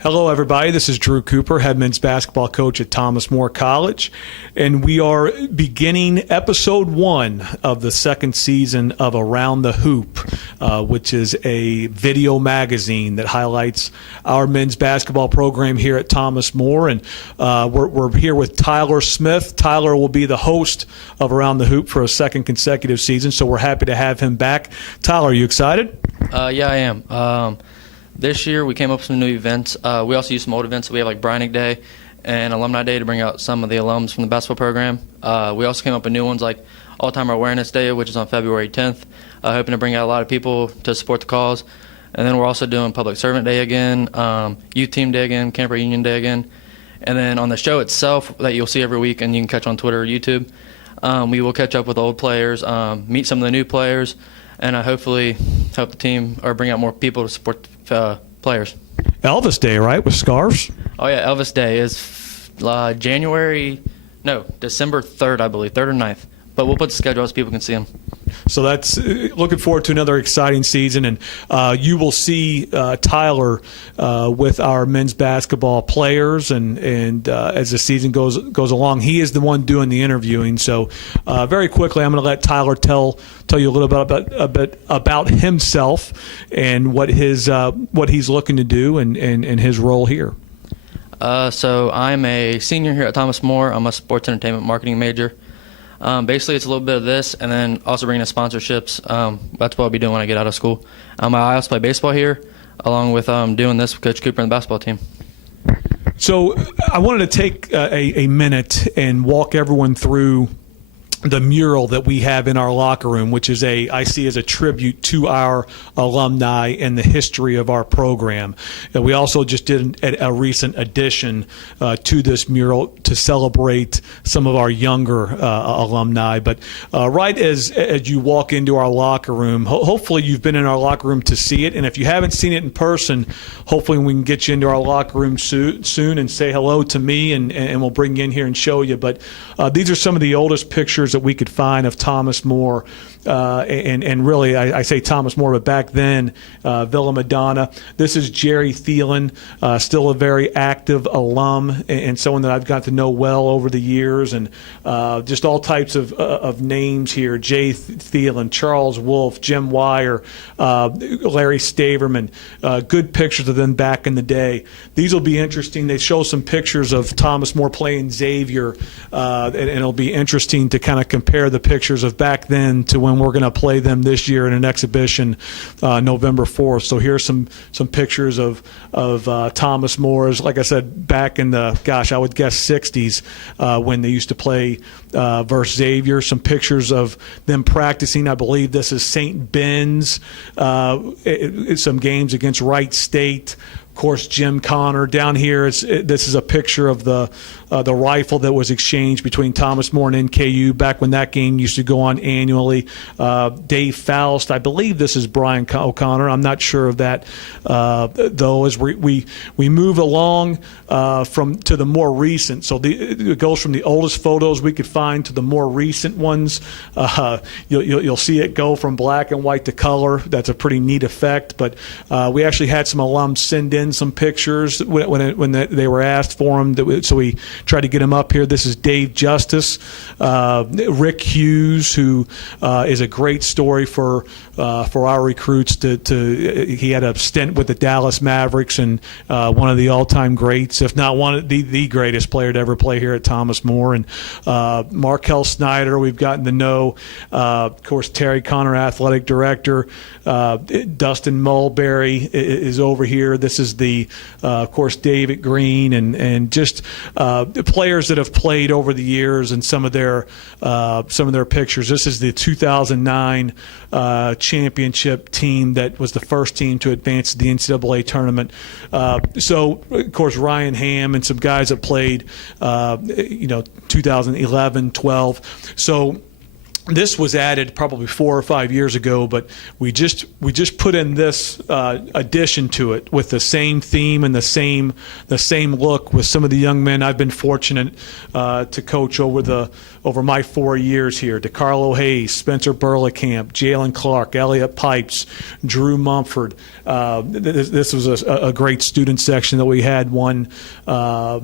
Hello, everybody. This is Drew Cooper, head men's basketball coach at Thomas More College, and we are beginning episode 1 of the second season of Around the Hoop, which is a video magazine that highlights our men's basketball program here at Thomas More. And we're here with Tyler Smith. Tyler will be the host of Around the Hoop for a second consecutive season, so we're happy to have him back. Tyler, are you excited? Yeah, I am. This year we came up with some new events. We also used some old events. We have like Brining Day and Alumni Day to bring out some of the alums from the basketball program. We also came up with new ones like All-Timer Awareness Day, which is on February 10th, hoping to bring out a lot of people to support the cause. And then we're also doing Public Servant Day again, Youth Team Day again, Camper Union Day again. And then on the show itself that you'll see every week and you can catch on Twitter or YouTube, we will catch up with old players, meet some of the new players, and hopefully help the team or bring out more people to support players. Elvis Day, right, with scarves? Oh, yeah, Elvis Day is December 3rd, I believe, 3rd or 9th. But we'll put the schedule so people can see them. So that's looking forward to another exciting season, and you will see Tyler with our men's basketball players, and as the season goes along, he is the one doing the interviewing. So very quickly, I'm going to let Tyler tell you a little bit about himself and what he's looking to do and his role here. So I'm a senior here at Thomas More. I'm a sports entertainment marketing major. Basically, it's a little bit of this, and then also bringing in sponsorships. That's what I'll be doing when I get out of school. I also play baseball here, along with doing this with Coach Cooper and the basketball team. So I wanted to take a minute and walk everyone through the mural that we have in our locker room, which is I see as a tribute to our alumni and the history of our program. And we also just did a recent addition to this mural to celebrate some of our younger alumni. But right as you walk into our locker room, hopefully you've been in our locker room to see it. And if you haven't seen it in person, hopefully we can get you into our locker room soon and say hello to me, and we'll bring you in here and show you. But these are some of the oldest pictures that we could find of Thomas More, and really I say Thomas More, but back then Villa Madonna. This is Jerry Thielen, still a very active alum and someone that I've got to know well over the years, and just all types of names here: Jay Thielen, Charles Wolf, Jim Wire, Larry Staverman. Good pictures of them back in the day. These will be interesting. They show some pictures of Thomas More playing Xavier, and it'll be interesting to kind of compare the pictures of back then to when we're going to play them this year in an exhibition November 4th. So here's some pictures of Thomas Moore's, like I said, back in the, I would guess 60s when they used to play versus Xavier. Some pictures of them practicing. I believe this is St. Ben's, some games against Wright State. Of course, Jim Connor. Down here, this is a picture of the rifle that was exchanged between Thomas More and NKU back when that game used to go on annually. Dave Faust. I believe this is Brian O'Connor. I'm not sure of that, though, as we move along to the more recent. So it goes from the oldest photos we could find to the more recent ones. You'll see it go from black and white to color. That's a pretty neat effect. But we actually had some alums send in some pictures when they were asked for them, so we tried to get them up here. This is Dave Justice, Rick Hughes, who is a great story for our recruits. He had a stint with the Dallas Mavericks and one of the all-time greats, if not one of the greatest player to ever play here at Thomas More. And Markel Snyder, we've gotten to know. Of course, Terry Connor, athletic director. Dustin Mulberry is over here. This is of course, David Green, and just players that have played over the years, and some of their pictures. This is the 2009 championship team that was the first team to advance to the NCAA tournament. So, of course, Ryan Ham and some guys that played, 2011, 12. So this was added probably 4 or 5 years ago, but we just put in this addition to it with the same theme and the same look with some of the young men I've been fortunate to coach over my 4 years here. DeCarlo Hayes, Spencer Burlekamp, Jalen Clark, Elliot Pipes, Drew Mumford. This was a great student section that we had one for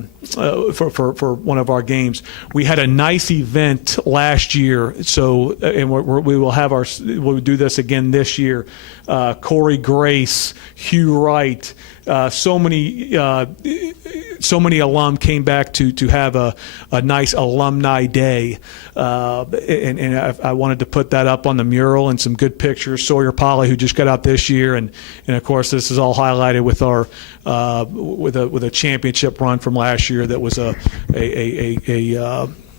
one of our games. We had a nice event last year, so and we'll do this again this year. Corey Grace, Hugh Wright, so many alum came back to have a nice alumni day, and I wanted to put that up on the mural and some good pictures. Sawyer Polley, who just got out this year, and of course this is all highlighted with our with a championship run from last year that was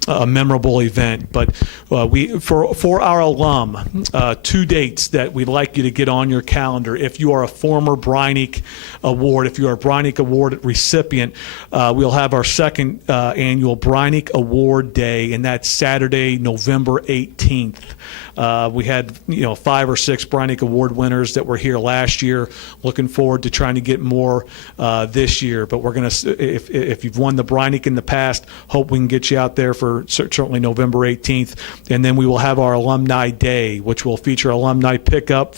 a memorable event. But for our alum, 2 dates that we'd like you to get on your calendar. If you are a former Breinig Award, if you are a Breinig Award recipient, we'll have our second annual Breinig Award Day, and that's Saturday, November 18th. We had 5 or 6 Breinig Award winners that were here last year. Looking forward to trying to get more this year. But we're going to, if you've won the Breinig in the past, hope we can get you out there for certainly November 18th. And then we will have our Alumni Day, which will feature alumni pickup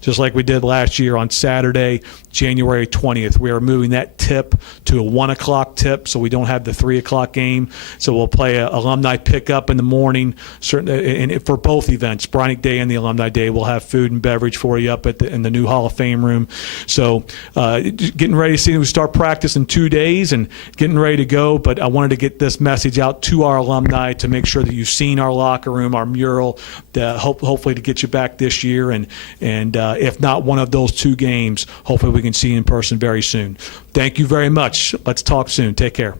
just like we did last year on Saturday, January 20th. We are moving that tip to a 1 o'clock tip, so we don't have the 3 o'clock game. So we'll play a alumni pickup in the morning, and for both events, Breinig Day and the Alumni Day. We'll have food and beverage for you up in the new Hall of Fame room. So getting ready to see, we start practice in 2 days and getting ready to go. But I wanted to get this message out to our alumni to make sure that you've seen our locker room, our mural, hopefully to get you back this year. And if not one of those 2 games, hopefully we can see you in person very soon. Thank you very much. Let's talk soon. Take care.